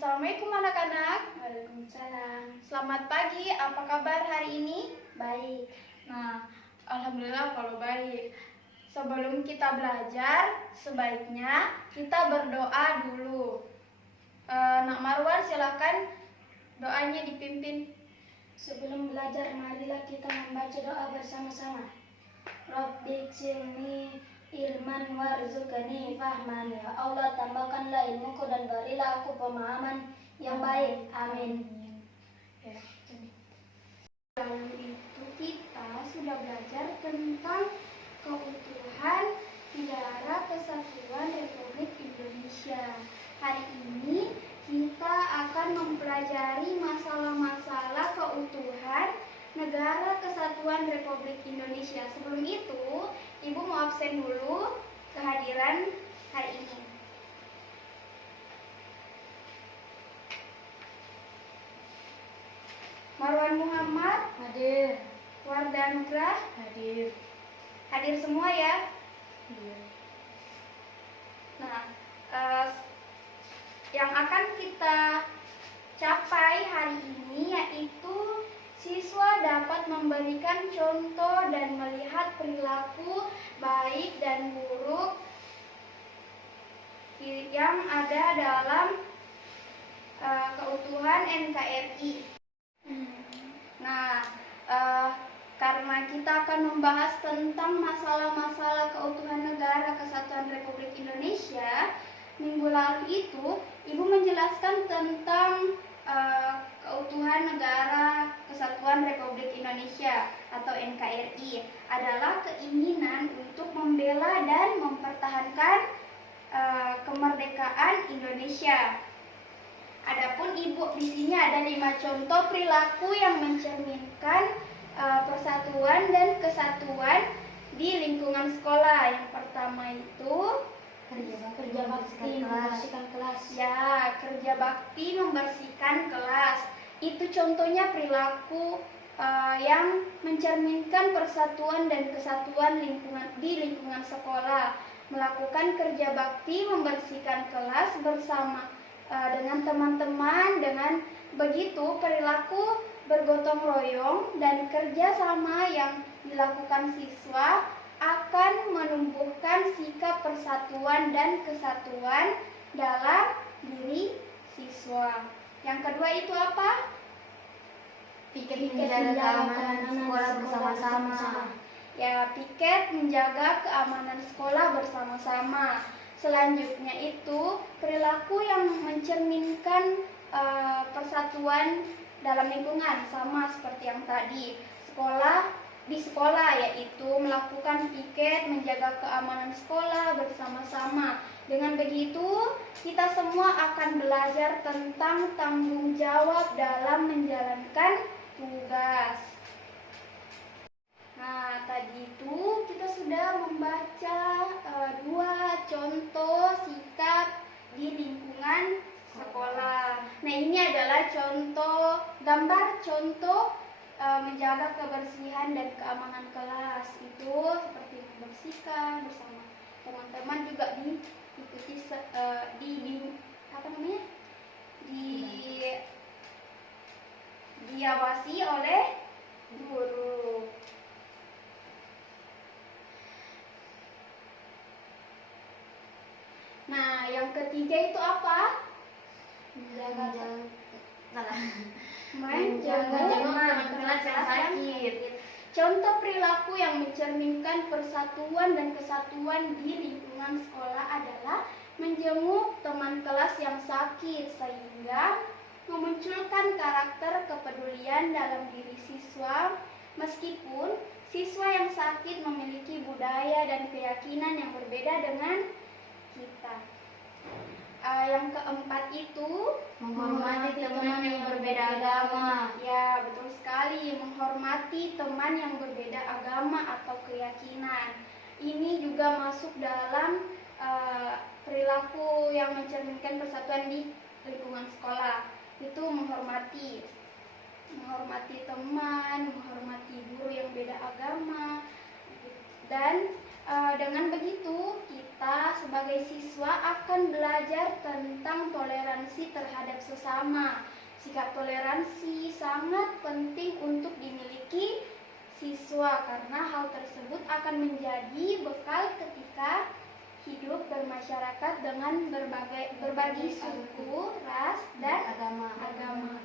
Assalamualaikum anak-anak. Waalaikumsalam. Selamat pagi, apa kabar hari ini? Baik. Alhamdulillah kalau baik. Sebelum kita belajar, sebaiknya kita berdoa dulu. Nak Marwan, silakan doanya dipimpin. Sebelum belajar, marilah kita membaca doa bersama-sama. Rabbighfirli ilman warzuqni fahman. Ya Allah, tambahkanlah ilmuku dan berilah aku pemahaman yang baik. Amin. Ya, lalu itu kita sudah belajar tentang keutuhan negara kesatuan Republik Indonesia. Hari ini kita akan mempelajari masalah-masalah keutuhan negara kesatuan Republik Indonesia. Sebelum itu, Ibu mau absen dulu kehadiran hari ini. Marwan Muhammad Hadir. Wardah Nugrah Hadir. hadir semua ya. Hadir. Nah, yang akan kita capai hari ini yaitu siswa dapat memberikan contoh dan melihat perilaku baik dan buruk yang ada dalam keutuhan NKRI. Nah, karena kita akan membahas tentang masalah-masalah keutuhan negara kesatuan Republik Indonesia, minggu lalu itu Ibu menjelaskan tentang keutuhan negara kesatuan Republik Indonesia atau NKRI adalah keinginan untuk membela dan mempertahankan kemerdekaan Indonesia. Adapun Ibu di sini ada 5 contoh perilaku yang mencerminkan persatuan dan kesatuan di lingkungan sekolah. Yang pertama itu Kerja bakti membersihkan kelas. ya, kerja bakti membersihkan kelas. Itu contohnya perilaku yang mencerminkan persatuan dan kesatuan di lingkungan sekolah. Melakukan kerja bakti membersihkan kelas bersama dengan teman-teman. Dengan begitu perilaku bergotong royong dan kerjasama yang dilakukan siswa akan menumbuhkan sikap persatuan dan kesatuan dalam diri siswa. Yang kedua itu apa? Piket menjaga keamanan sekolah bersama-sama. Ya, piket menjaga keamanan sekolah bersama-sama. Selanjutnya itu perilaku yang mencerminkan persatuan dalam lingkungan, sama seperti yang tadi. Di sekolah yaitu melakukan piket menjaga keamanan sekolah bersama-sama. Dengan begitu, kita semua akan belajar tentang tanggung jawab dalam menjalankan tugas. Nah, tadi itu kita sudah membaca 2 contoh sikap di lingkungan sekolah. Nah, ini adalah gambar contoh menjaga kebersihan dan keamanan kelas. Itu seperti membersihkan bersama teman-teman, juga diikuti diawasi oleh guru. Nah, yang ketiga itu apa? Menjaga teman kelas yang sakit. Contoh perilaku yang mencerminkan persatuan dan kesatuan di lingkungan sekolah adalah menjenguk teman kelas yang sakit, sehingga memunculkan karakter kepedulian dalam diri siswa. Meskipun siswa yang sakit memiliki budaya dan keyakinan yang berbeda dengan kita. Yang keempat itu menghormati teman yang berbeda agama. Ya, betul sekali, menghormati teman yang berbeda agama atau keyakinan. Ini juga masuk dalam perilaku yang mencerminkan persatuan di lingkungan sekolah. Itu menghormati teman, menghormati guru yang beda agama. Dan dengan begitu kita sebagai sebagai siswa akan belajar tentang toleransi terhadap sesama. Sikap toleransi sangat penting untuk dimiliki siswa karena hal tersebut akan menjadi bekal ketika hidup bermasyarakat dengan berbagi suku, ras, dan agama.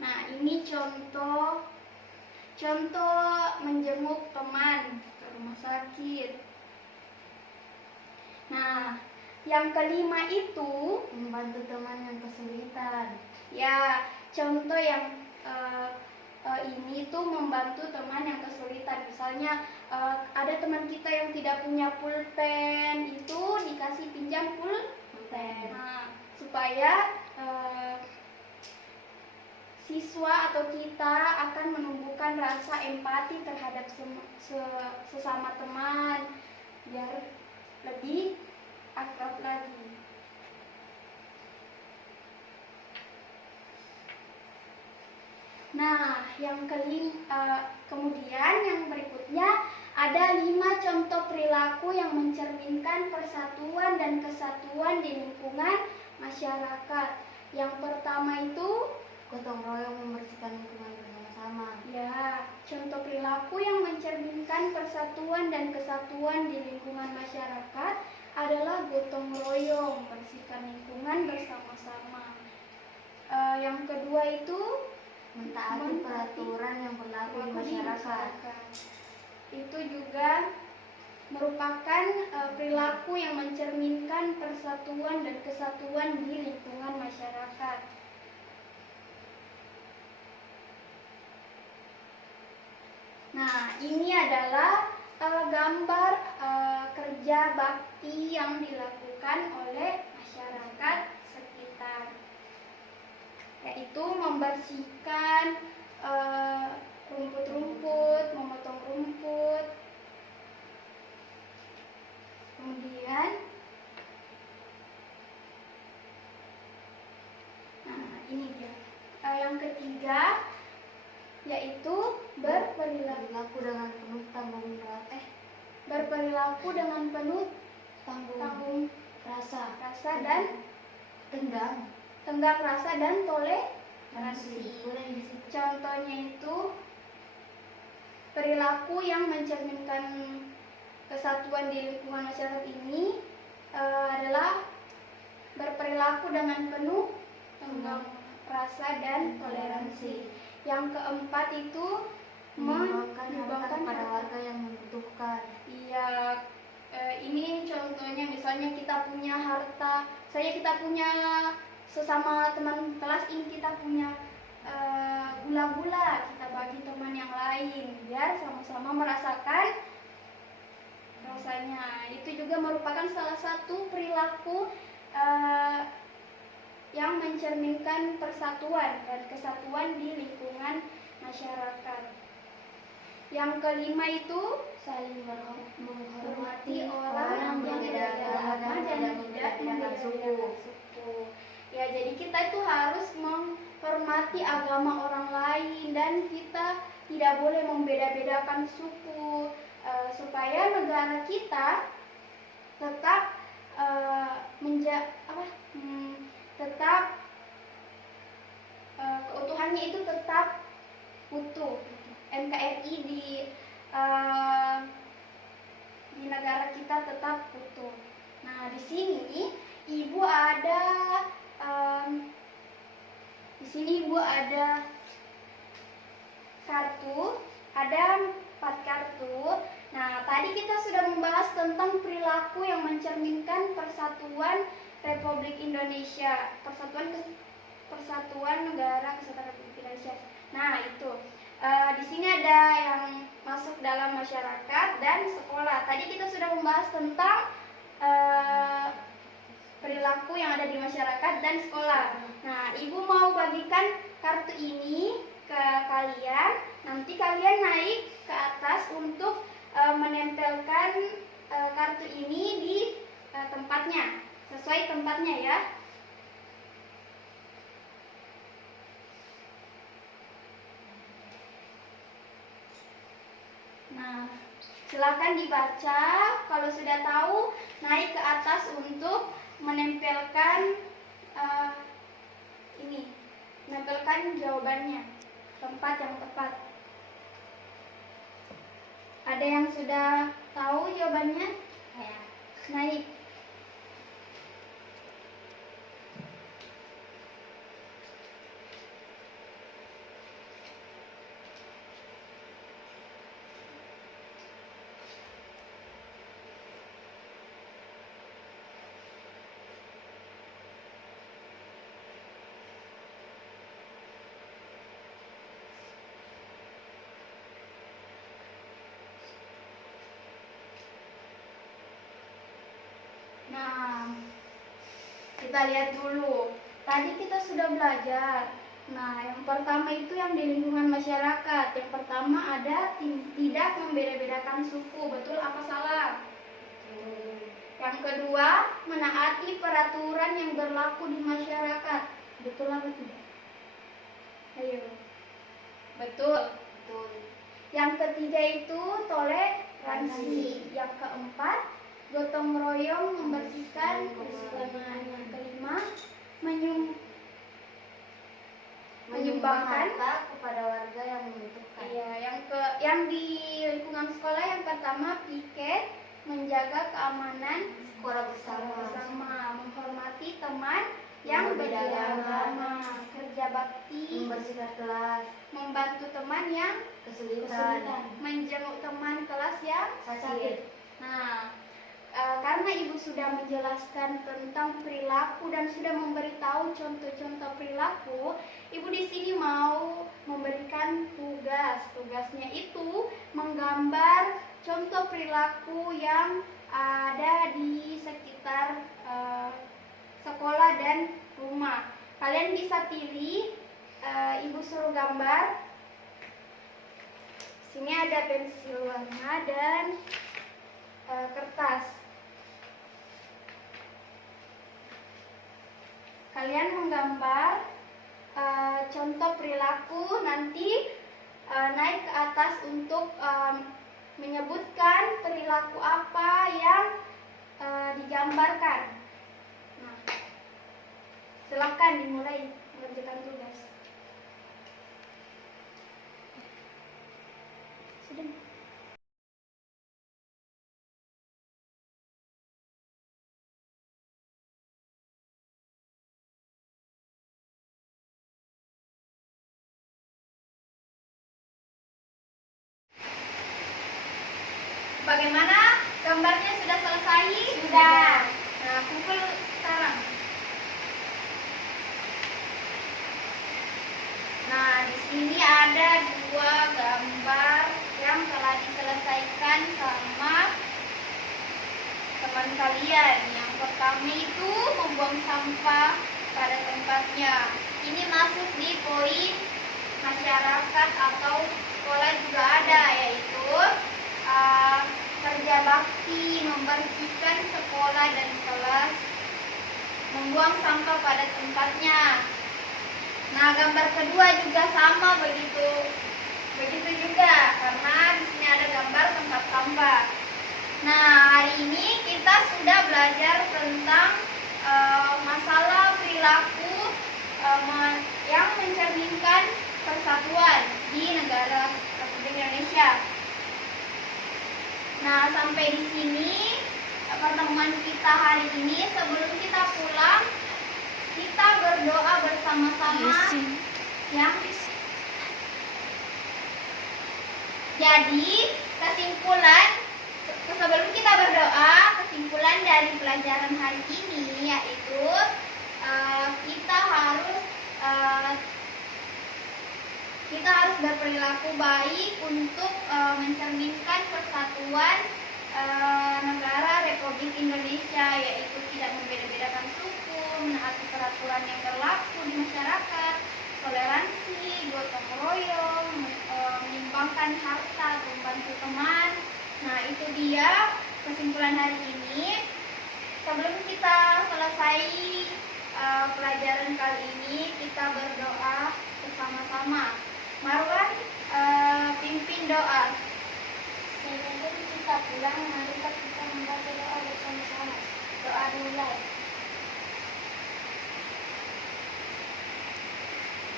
Nah, ini contoh menjenguk teman ke rumah sakit. Nah, yang kelima itu Membantu teman yang kesulitan. ya, contoh yang ini tuh membantu teman yang kesulitan. Misalnya ada teman kita yang tidak punya pulpen, itu dikasih pinjam pulpen. Nah, supaya siswa atau kita akan menumbuhkan rasa empati terhadap sesama teman biar lebih akrab lagi. Nah, kemudian yang berikutnya ada 5 contoh perilaku yang mencerminkan persatuan dan kesatuan di lingkungan masyarakat. Yang pertama itu Gotong royong membersihkan lingkungan bersama-sama. ya, contoh perilaku yang mencerminkan persatuan dan kesatuan di lingkungan masyarakat adalah gotong royong, bersihkan lingkungan bersama-sama. Yang kedua itu Mentaati peraturan yang berlaku di masyarakat. Itu juga merupakan perilaku yang mencerminkan persatuan dan kesatuan di lingkungan masyarakat. Nah, ini adalah gambar kerja bakti yang dilakukan oleh masyarakat sekitar, yaitu membersihkan rumput-rumput, memotong rumput, kemudian ini dia. Yang ketiga yaitu berperilaku dengan penuh tanggung tanggung rasa dan tenggang rasa dan toleransi. Contohnya itu perilaku yang mencerminkan kesatuan di lingkungan masyarakat ini adalah berperilaku dengan penuh tenggang rasa dan toleransi. Yang keempat itu menyumbangkan pada warga yang membutuhkan. Iya, ini contohnya misalnya kita punya harta, kita punya sesama teman kelas ini kita punya gula-gula, kita bagi teman yang lain biar sama-sama merasakan rasanya. Itu juga merupakan salah satu perilaku yang mencerminkan persatuan dan kesatuan di lingkungan masyarakat. Yang kelima itu Saling menghormati orang yang berbeda agama dan tidak membedakan suku. Ya, jadi kita itu harus menghormati agama orang lain dan kita tidak boleh membeda-bedakan suku supaya negara kita tetap keutuhannya itu tetap utuh. NKRI di negara kita tetap utuh. Nah, di sini ibu ada kartu, ada 4 kartu. Nah, tadi kita sudah membahas tentang perilaku yang mencerminkan persatuan Republik Indonesia, persatuan negara kesatuan Republik Indonesia. Nah, itu di sini ada yang masuk dalam masyarakat dan sekolah. Tadi kita sudah membahas tentang perilaku yang ada di masyarakat dan sekolah. Nah, ibu mau bagikan kartu ini ke kalian. Nanti kalian naik ke atas untuk menempelkan kartu ini di tempatnya, sesuai tempatnya ya. Nah, Silakan dibaca. Kalau sudah tahu, naik ke atas untuk menempelkan menempelkan jawabannya, tempat yang tepat. Ada yang sudah tahu jawabannya? Ya. Naik. Nah, kita lihat dulu. Tadi kita sudah belajar. Nah, yang pertama itu yang di lingkungan masyarakat. Yang pertama ada tidak membeda-bedakan suku. Betul apa salah? Yang kedua, menaati peraturan yang berlaku di masyarakat. Betul apa tidak? Ayo. Betul. Betul. Yang ketiga itu toleransi. Yang keempat, gotong royong membersihkan kebersihan. Yang kelima, menyumbangkan harta kepada warga yang membutuhkan. Iya, yang di lingkungan sekolah yang pertama piket, menjaga keamanan Sekolah bersama. menghormati teman yang berbeda agama, kerja bakti, Membersihkan kelas. membantu teman yang Kesulitan. menjenguk teman kelas yang Sakit. Nah, karena Ibu sudah menjelaskan tentang perilaku dan sudah memberitahu contoh-contoh perilaku, Ibu di sini mau memberikan tugas. Tugasnya itu menggambar contoh perilaku yang ada di sekitar sekolah dan rumah. Kalian bisa pilih, Ibu suruh gambar. Sini ada pensil warna dan kertas. Kalian menggambar contoh perilaku, nanti naik ke atas untuk menyebutkan perilaku apa yang digambarkan. Nah, silakan dimulai mengerjakan tugas. Sudah. Bagaimana? Gambarnya sudah selesai? Sudah. Nah, kumpul sekarang. Nah, di sini ada dua gambar yang telah diselesaikan sama teman kalian. Yang pertama itu membuang sampah pada tempatnya. Ini masuk di poin masyarakat atau sekolah juga ada, yaitu kerja bakti, membersihkan sekolah dan kelas, membuang sampah pada tempatnya. Nah, gambar kedua juga sama begitu juga, karena di sini ada gambar tempat sampah. Nah, hari ini kita sudah belajar tentang masalah perilaku yang mencerminkan persatuan di negara Republik Indonesia. Nah, sampai di sini pertemuan kita hari ini. Sebelum kita pulang, kita berdoa bersama-sama. Ya. Jadi, sebelum kita berdoa, kesimpulan dari pelajaran hari ini yaitu kita harus berperilaku baik untuk mencerminkan persatuan negara Republik Indonesia, yaitu tidak membeda-bedakan suku, menaati peraturan yang berlaku di masyarakat, toleransi, gotong royong, menyumbangkan harta, membantu teman. Nah, itu dia kesimpulan hari ini. Sebelum kita selesai pelajaran kali ini, kita berdoa bersama-sama. Marwan, pimpin doa. Saya pulang, mari kita membaca doa bersama-sama. Doa dimulai.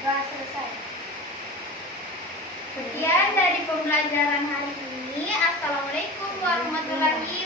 Doa selesai. Sekian dari pembelajaran hari ini. Assalamualaikum warahmatullahi